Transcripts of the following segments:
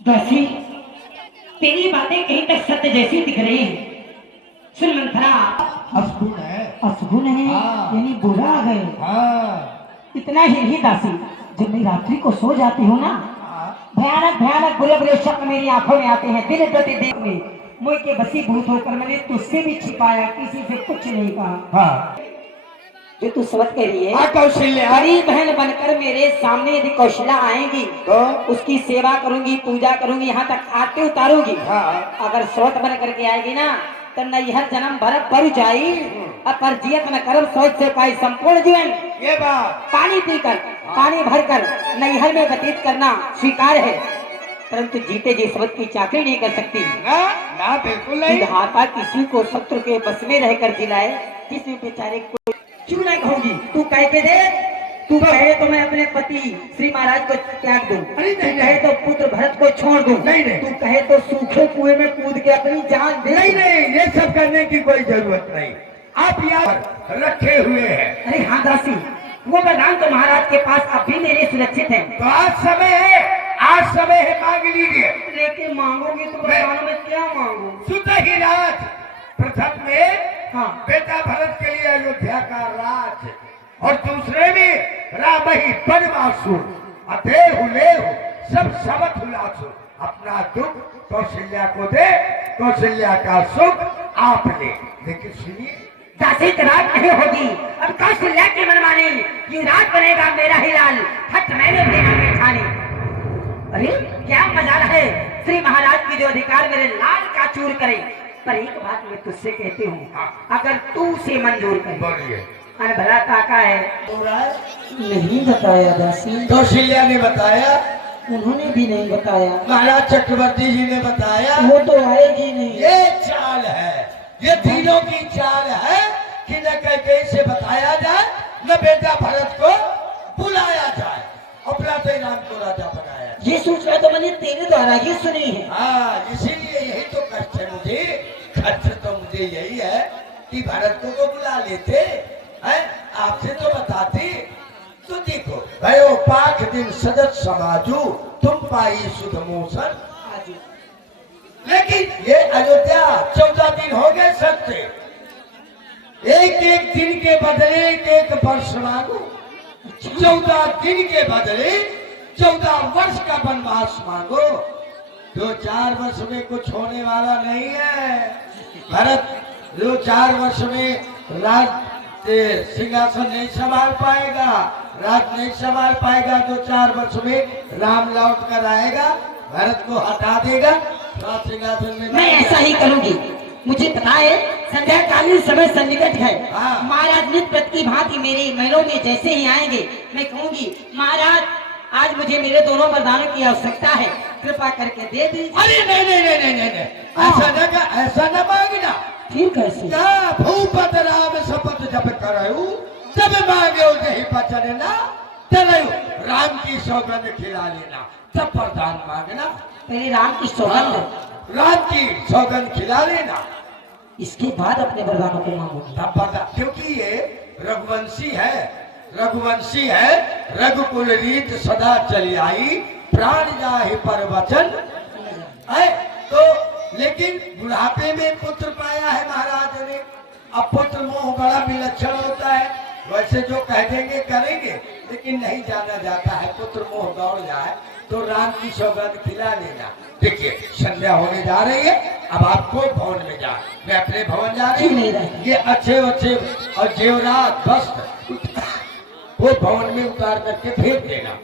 दासी, तेरी बातें कहीं तक सत्य जैसी दिख रही है। सुन मंथरा, असगुन है हाँ। यानी बुरा है। हाँ, इतना ही नहीं दासी, जब मैं रात्रि को सो जाती हूँ ना, भयानक भयानक बुरे बुरे शब्द मेरी आंखों में आते हैं। दिन प्रतिदिन मुझ के बसीभूत होकर मैंने तुझसे भी छिपाया, किसी से कुछ नहीं कहा। हाँ, जो तू समझ के लिए कौशल्या, बड़ी बहन बनकर मेरे सामने यदि कौशल्या आएगी तो उसकी सेवा करूंगी, पूजा करूंगी, यहाँ तक आरती उतारूंगी। हाँ, अगर स्रोत बन करके आएगी ना तो नैहर जन्म भर पर जाई, अपर जियत न करम सोच से पाई संपूर्ण जीवन। ये बात पानी पीकर, पानी भरकर नैहर में व्यतीत करना स्वीकार है, परंतु जीते जी सबक की चाकरी नहीं कर सकती। ना ना बिल्कुल नहीं। विधाता किसी को शत्रु के बस में रहकर जिलाए, किसी बेचारे को क्यों नहीं कहूंगी। तू कह के दे, तू कहे तो मैं अपने पति श्री महाराज को त्याग दूं, अरे तू नहीं, कहे तो पुत्र भरत को छोड़ दूं, नहीं, नहीं। तू कहे तो सूखे कुएं में कूद के अपनी जान दे। नहीं नहीं, ये सब करने की कोई जरूरत नहीं। आप याद रखे हुए हैं। अरे हाँ दासी, वो वरदान तो महाराज के पास अब भी मेरे सुरक्षित है। तो आज समय है, आज समय है, मांग लीजिए। लेके मांगोगे तो वरदान में क्या मांगू? सुत ही राज प्रथम में हाँ, बेटा भरत के लिए अयोध्या का राज, और दूसरे में राम ही बनवासु, अतेहु लेहु सब सबत हुलासु। अपना दुख कौशल्या को दे, कौशल्या का सुख आप ले। लेकिन सुनिए, दासी रात नहीं होगी अब कौशल्या की मनमानी, ये रात बनेगा मेरा ही लाल, हट मैंने देना में ठानी। अरे क्या मजाल है, श्री महाराज की जो अधिकार मेरे लाल का चूर करे। पर एक बात मैं तुझसे कहती हूँ, अगर तू से मंजूर करे। बोलिए। अरे भला काका है? नहीं बताया दासी, कौशल्या ने बताया, उन्होंने भी नहीं बताया, महाराज चक्रवर्ती जी ने बताया। वो तो आएगी नहीं। ये चाल है, ये तीनों की चाल है कि न कैकेयी से बताया जाए, न बेटा भरत को बुलाया जाए, अपना से राम को राजा बनाया जाए। ये सूचना तो मैंने तेरे द्वारा ही सुनी है। हाँ, इसीलिए यही तो कष्ट है मुझे। कष्ट तो मुझे यही है कि भरत को बुला लेते हैं, आपसे तो बताते। तो देखो भयो पाख दिन सदत समाजू, तुम पाई सुध मोशन। लेकिन ये अयोध्या 14 दिन हो गए सत्य, एक एक दिन के बदले एक वर्ष मांगो। 14 दिन के बदले 14 वर्ष का वनवास मांगो। 2-4 वर्ष में कुछ होने वाला नहीं है। भरत 2-4 वर्ष में राज सिंहासन नहीं संभाल पाएगा, राज नहीं संभाल पाएगा। 2-4 वर्ष में राम लौट कर आएगा, भरत को हटा देगा, सिंहासन में। मैं ऐसा ही करूंगी। मुझे पता है संध्या कालीन समय सन्निकट है। हाँ। महाराज नित प्रति की भांति मेरे महलों में जैसे ही आएंगे, मैं कहूंगी महाराज आज मुझे मेरे दोनों वरदानों की आवश्यकता है, कृपा करके दे दीजिए। अरे नहीं नहीं नहीं नहीं नहीं, नहीं। ऐसा न मांगना। ठीक है सी। क्या भूपत राम शपथ जब करायु तब मांगे नहीं बचन ना चलो। राम की सौगंध खिला लेना तब वरदान मांगना। पहले राम की सौगंध, राम की सौगंध खिला लेना, इसके बाद अपने वरदानों को मांगूंगी। तब बता, क्योंकि ये रघुवंशी है, रघुवंशी है। रघुकुल रीत सदा चली आई, प्राण जाहि पर वचन है। तो लेकिन बुढ़ापे में पुत्र पाया है महाराज ने। अब पुत्र मोह बड़ा विलक्षण होता है, वैसे जो कह देंगे करेंगे, लेकिन नहीं जाना जाता है। पुत्र मोह दौड़ जाए तो राम की सौगंध खिला लेना। देखिए संध्या होने जा रही है, अब आपको भवन में जा, मैं अपने भवन जा रही हूँ। ये अच्छे और जेवरात वस्त्र वो भवन में उतार करके फेंक देना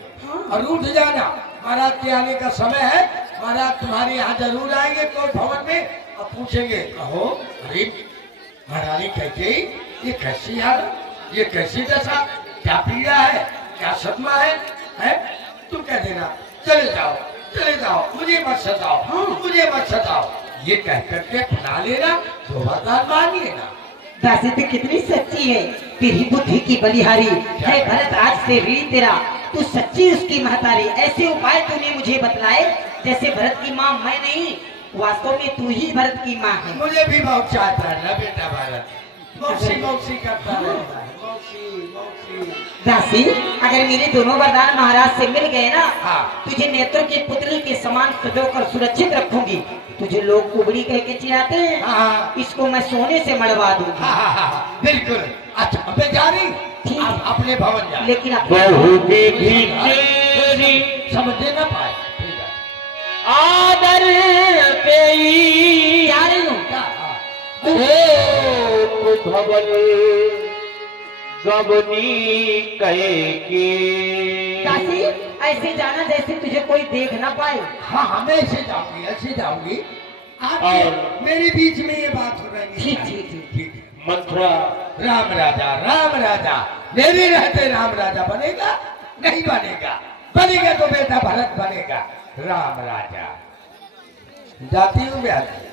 और उठ जाना। महाराज के आने का समय है, महाराज तुम्हारे यहाँ जरूर आएंगे तो भवन में, और पूछेंगे कहो अरे महारानी कैकेयी ये कैसी हालत, ये कैसी दशा, क्या पीड़ा है, क्या सदमा है? तुम कह देना चले जाओ, मुझे मत सताओ, मुझे मत सताओ। ये कह करके अपना लेना, तो वरदान मांग लेना। दासी तो कितनी सच्ची है, तेरी बुद्धि की बलिहारी है भरत, आज से ऋणी तेरा, तू सच्ची उसकी महतारी। ऐसे उपाय तूने मुझे बतलाए जैसे भरत की माँ मैं नहीं, वास्तव में तू ही भरत की माँ है। मुझे भी बहुत चाहता है ना बेटा भारत, मौसी मौसी करता रहता है, मौसी मौसी। दासी, अगर मेरे दोनों वरदान महाराज से मिल गए ना, हाँ। तुझे नेत्र की पुतली के समान सजोकर सुरक्षित रखूंगी। तुझे लोग कुबड़ी कह के चिढ़ाते हैं, हाँ। इसको मैं सोने से मड़वा दूंगी। हाँ हाँ हाँ बिल्कुल। अच्छा मैं जा रही, ठीक है। आप अपने भवन जा। लेकिन बहू विधि तेरी समझे ना पाए, ठीक है। आदर पेई जा रही हूँ। क्या? हाँ। हो भवन गवनी कहे के दासी, ऐसे जाना जैसे तुझे कोई देख ना पाए। हाँ हाँ मैं ऐसे जाऊंगी, ऐसे जाऊंगी। आप और- मेरे बीच में ये बात हो रही है। ठीक, ठीक, ठीक। ठीक है। मथुरा राम राजा मेरे रहते राम राजा बनेगा? नहीं बनेगा। बनेगा तो बेटा भरत बनेगा राम राजा। जाती हूँ मैं।